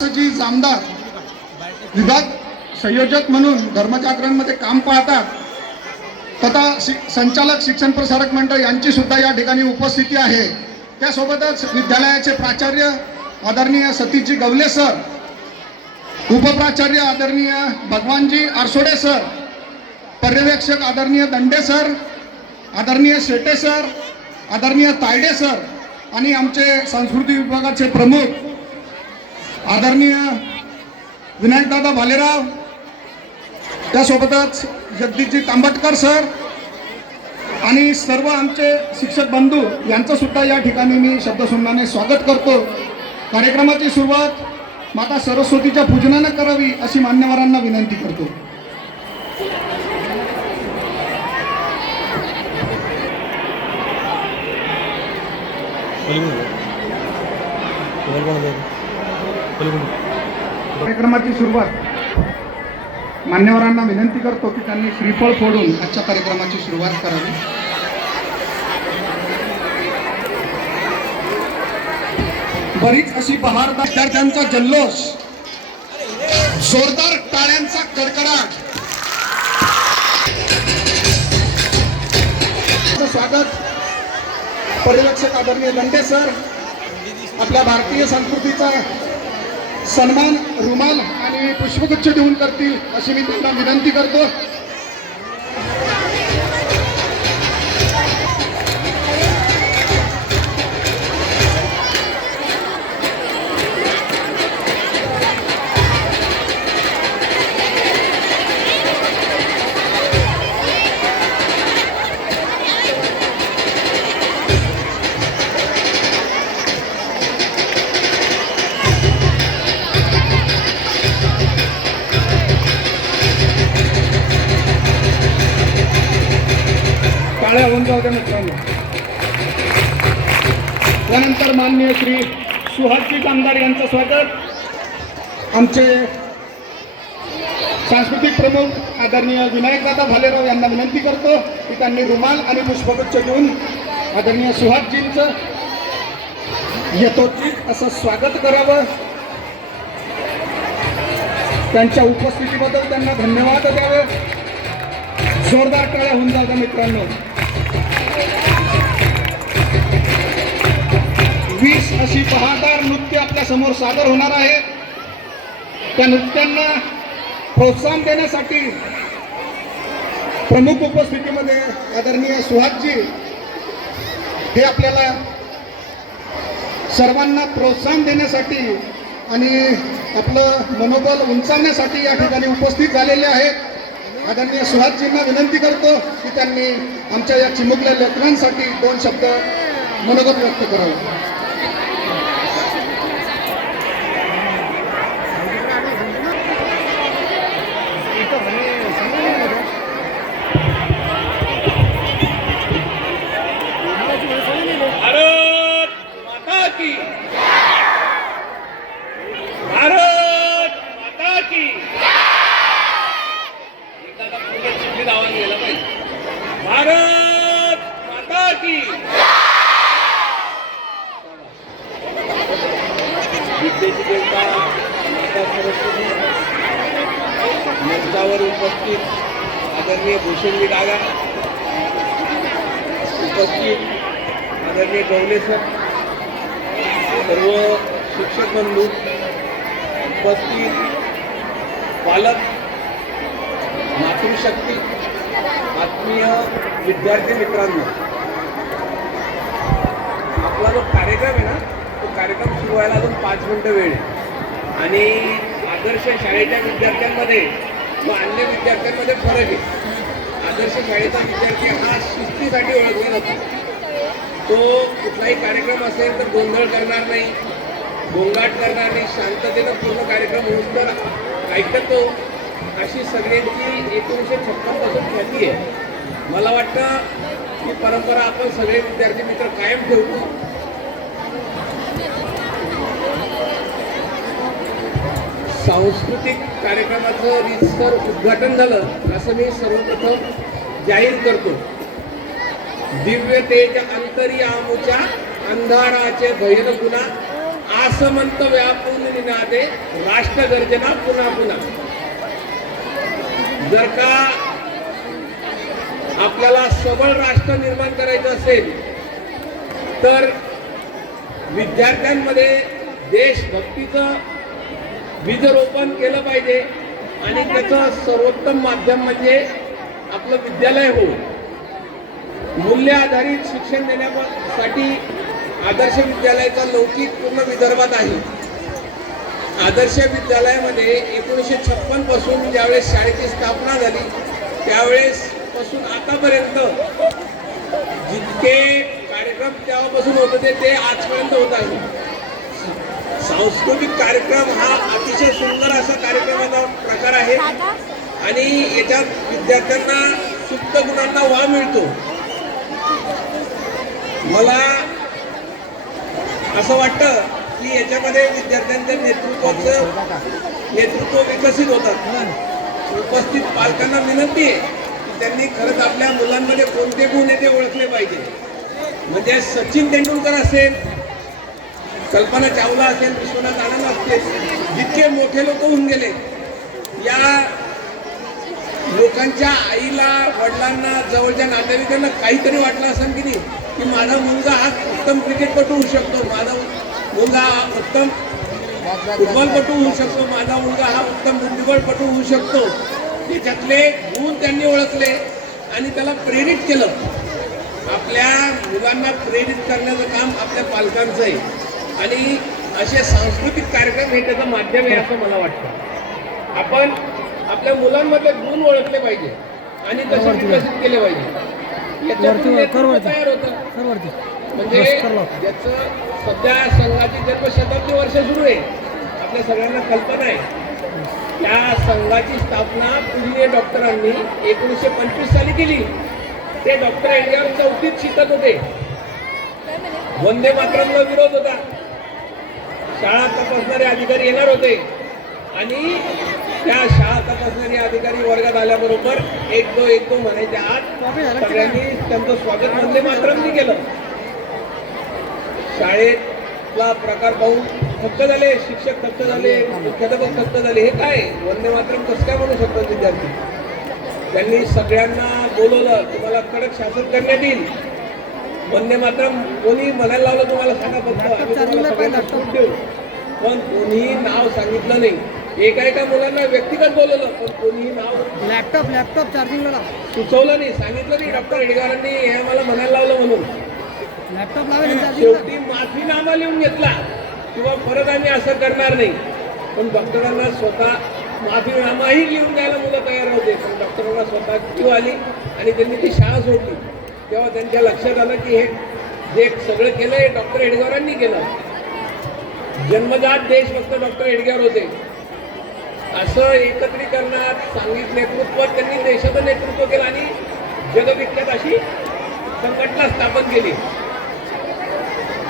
जी जामदार विभाग संयोजक म्हणून धर्मजागरणमध्ये काम पाहतात तथा संचालक शिक्षण प्रसारक मंडळ यांची सुद्धा या ठिकाणी उपस्थिती आहे। त्यासोबतच विद्यालयाचे प्राचार्य आदरणीय सतीशजी गवले सर, उपप्राचार्य आदरणीय भगवानजी आरसोडे सर, पर्यवेक्षक आदरणीय दंडे सर, आदरणीय शेटे सर, आदरणीय तायडे सर आणि आमचे सांस्कृतिक विभागाचे प्रमुख आदरणीय विनायकदादा भालेराव, त्यासोबतच जगदीशजी तांबटकर सर आणि सर्व आमचे शिक्षक बंधू यांचं सुद्धा या ठिकाणी मी शब्दसन्मानाने स्वागत करतो। कार्यक्रमाची सुरुवात माता सरस्वतीच्या पूजनाने करावी अशी मान्यवरांना विनंती करतो। कार्यक्रमाची सुरुवात मान्यवरांना विनंती करतो की त्यांनी श्रीफळ फोडून आजच्या कार्यक्रमाची सुरुवात करावी। बरीच अशी बहारदार विद्यार्थ्यांचा जल्लोष, जोरदार टाळ्यांचा कडकडाट। स्वागत पर्यवेक्षक आदरणीय दंडे सर, आपल्या भारतीय संस्कृतीचा सन्मान रुमाल आणि पुष्पगुच्छ देऊन करतील अशी मी त्यांना विनंती करतो। होऊन जाऊ द्या मित्रांनो। त्यानंतर माननीय श्री सुहासजी कामदार यांचं स्वागत। आमचे सांस्कृतिक प्रमुख आदरणीय विनायकदादा भालेराव यांना विनंती करतो की त्यांनी रुमाल आणि पुष्पगुच्छ देऊन आदरणीय सुहासजींचं यथोचित असं स्वागत करावं। त्यांच्या उपस्थितीबद्दल त्यांना धन्यवाद द्यावे। जोरदार टाळ्या होऊन जाऊ द्या मित्रांनो। 20 अशी बहारदार नृत्य आपल्या समोर सादर होणार आहे। त्या नृत्यांना प्रोत्साहन देण्यासाठी प्रमुख उपस्थितीमध्ये आदरणीय सुहासजी हे आपल्याला सर्वांना प्रोत्साहन देण्यासाठी आणि आपलं मनोबल उंचावण्यासाठी या ठिकाणी उपस्थित झालेले आहेत। आदरणीय सुहासजींना विनंती करतो की त्यांनी आमच्या या चिमुकल्या लेकरांसाठी 2 शब्द मनोगत व्यक्त करावे। भारत माता की, भारत माता की। आवाज गेला पाहिजे। भारत माता की। विद्येची देवता माता सरस्वती मंचावर उपस्थित आदरणीय भूषणजी दादा, उपस्थित आदरणीय गवले सर, सर्व शिक्षक बंधू, उपस्थित पालक, मातृशक्ती, आत्मीय विद्यार्थी मित्रांनो, आपला जो कार्यक्रम आहे ना तो कार्यक्रम सुरू व्हायला अजून 5 मिनिटं वेळ आहे आणि आदर्श शाळेच्या विद्यार्थ्यांमध्ये व अन्य विद्यार्थ्यांमध्ये फरक आहे। आदर्श शाळेचा विद्यार्थी हा शिस्तीसाठी ओळखला जातो। तो कुठलाही कार्यक्रम असेल तर गोंधळ करणार नाही, गोंगाट करणार नाही, शांततेनं पूर्ण कार्यक्रम होऊन तर ऐकतो अशी सगळ्यांची 1956 पासून ख्याती आहे। मला वाटतं ही परंपरा आपण सगळे विद्यार्थी मित्र कायम ठेवतो। सांस्कृतिक कार्यक्रमाचं रीतसर उद्घाटन झालं असं मी सर्वप्रथम जाहीर करतो। दिव्यतेच्या अंतरी आमुच्या अंधाराचे भैरव गुणा आसमंत व्यापून निनादे राष्ट्र गर्जना पुन्हा पुन्हा. जर का आपल्याला सबळ राष्ट्र निर्माण करायचं असेल तर विद्यार्थ्यांमध्ये देशभक्तीचं बीजरोपण केलं पाहिजे आणि त्याचं सर्वोत्तम माध्यम म्हणजे आपलं विद्यालय हो. मूल्य आधारित शिक्षण देण्यासाठी आदर्श विद्यालयाचा लौकिक पूर्ण विदर्भात आहे. आदर्श विद्यालयामध्ये 1956 पासून ज्यावेळेस शाळेची स्थापना झाली त्यावेळेस पासून आतापर्यंत जितके कार्यक्रम तेव्हापासून होत होते ते आजपर्यंत होत आहे. सांस्कृतिक कार्यक्रम हा अतिशय सुंदर असा कार्यक्रमाचा प्रकार आहे आणि याच्यात विद्यार्थ्यांना सुप्त गुणांना वाव मिळतो. मला असं वाटतं की याच्यामध्ये विद्यार्थ्यांच्या नेतृत्व विकसित होतात. उपस्थित पालकांना विनंती आहे की त्यांनी खरंच आपल्या मुलांमध्ये कोणते गुण आहे ते ओळखले पाहिजे. म्हणजे सचिन तेंडुलकर असेल, कल्पना चावला असेल, विश्वनाथ आनंद असतील, जितके मोठे लोक होऊन गेले या लोकांच्या आईला वडिलांना जवळच्या नातेवाईकांना काहीतरी वाटलं असेल की नाही की माझा मुलगा हा उत्तम क्रिकेटपटू होऊ शकतो, माझा मुलगा हा उत्तम फुटबॉलपटू होऊ शकतो, माझा मुलगा हा उत्तम बुद्धिबळपटू होऊ शकतो. त्याच्यातले गुण त्यांनी ओळखले आणि त्याला प्रेरित केलं. आपल्या मुलांना प्रेरित करण्याचं काम आपल्या पालकांचं आहे आणि असे सांस्कृतिक कार्यक्रम हे त्याचं माध्यम आहे असं मला वाटतं. आपण आपल्या मुलांमधले गुण ओळखले पाहिजे आणि तसे विकसित केले पाहिजे. याच्यातून नेतृत्व तयार होतं. म्हणजे ज्याचं सध्या संघाची जन्मशताब्दी वर्ष सुरू आहे, आपल्या सगळ्यांना कल्पना आहे. त्या संघाची स्थापना पूर्वीय डॉक्टरांनी 1925 साली केली. ते डॉक्टर एडगार चौथीत शिकत होते. वंदे मातरमला विरोध होता. शाळा तपासणारे अधिकारी येणार होते आणि त्या शाळा तपासणारे अधिकारी वर्गात आल्याबरोबर एक दो म्हणायच्या आत सगळ्यांनी त्यांचं स्वागत वंदे मातरमनी केलं. शाळेतला प्रकार पाहून थक्क झाले, शिक्षक थक्क झाले, मुख्याध्यापक थक्क झाले. हे काय वंदे मातरम कसं काय म्हणू शकतात विद्यार्थी? त्यांनी सगळ्यांना बोलवलं, तुम्हाला कडक शासन करण्यात येईल. वंदे मातरम कोणी म्हणायला लावलं तुम्हाला सांगा फक्त, आम्ही तुम्हाला सगळ्यांना सूट देऊ. पण कोणीही नाव सांगितलं नाही. एका मुलांना व्यक्तिगत बोलवलं पण कोणीही नाव लॅपटॉप चार्जिंगला सुचवलं नाही, सांगितलं नाही. डॉक्टर एडगारांनी हे मला म्हणायला लावलं म्हणून लॅपटॉप लावायला शेवटी माफीनामा लिहून घेतला किंवा परत आम्ही असं करणार नाही. पण डॉक्टरांना स्वतः माफीनामाही लिहून द्यायला मुलं तयार नव्हते. पण डॉक्टरांना स्वतः किंवा आली आणि त्यांनी ती शाळा सोडली. तेव्हा त्यांच्या लक्षात आलं की हे जे सगळं केलं हे डॉक्टर एडगारांनी केलं. जन्मजात देशभक्त डॉक्टर एडगार होते. असं एकत्रीकरणात सांघिक नेतृत्वात त्यांनी देशाचं नेतृत्व केलं आणि जगविख्यात अशी संघटना स्थापन केली.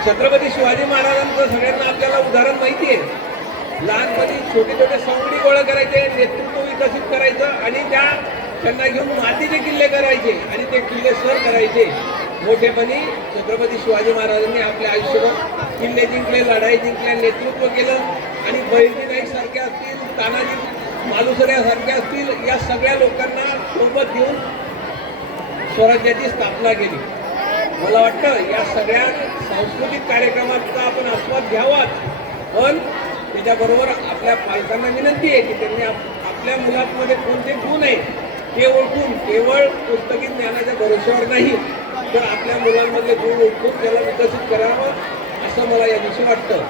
छत्रपती शिवाजी महाराजांचं सगळ्यांना आपल्याला उदाहरण माहिती आहे. लहानपणी छोटे छोटे संगडी गोळा करायचे, नेतृत्व विकसित करायचं आणि त्यांना घेऊन मातीचे किल्ले करायचे आणि ते किल्ले सर करायचे. मोठेपणी छत्रपती शिवाजी महाराजांनी आपल्या आयुष्यभर किल्ले जिंकले, लढाई जिंकल्या, नेतृत्व केलं आणि बहिरजी नाईक सारखे असतील, तानाजी मालुसरे असतील, या सगळ्या लोकांना सोबत घेऊन स्वराज्याची स्थापना केली. मला वाटतं या सगळ्या सांस्कृतिक कार्यक्रमाचा आपण आस्वाद घ्यावाच. पण त्याच्याबरोबर आपल्या पालकांना विनंती आहे की त्यांनी आपल्या मुलांमध्ये कोणते गुण आहेत ते ओळखून केवळ पुस्तकी ज्ञानाच्या भरोश्यावर नाही तर आपल्या मुलांमधले गुण ओळखून त्याला विकसित करावं असं मला या दिवशी वाटतं.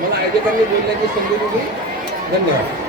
मला आयोजकांनी बोलण्याची संधी दिली. धन्यवाद.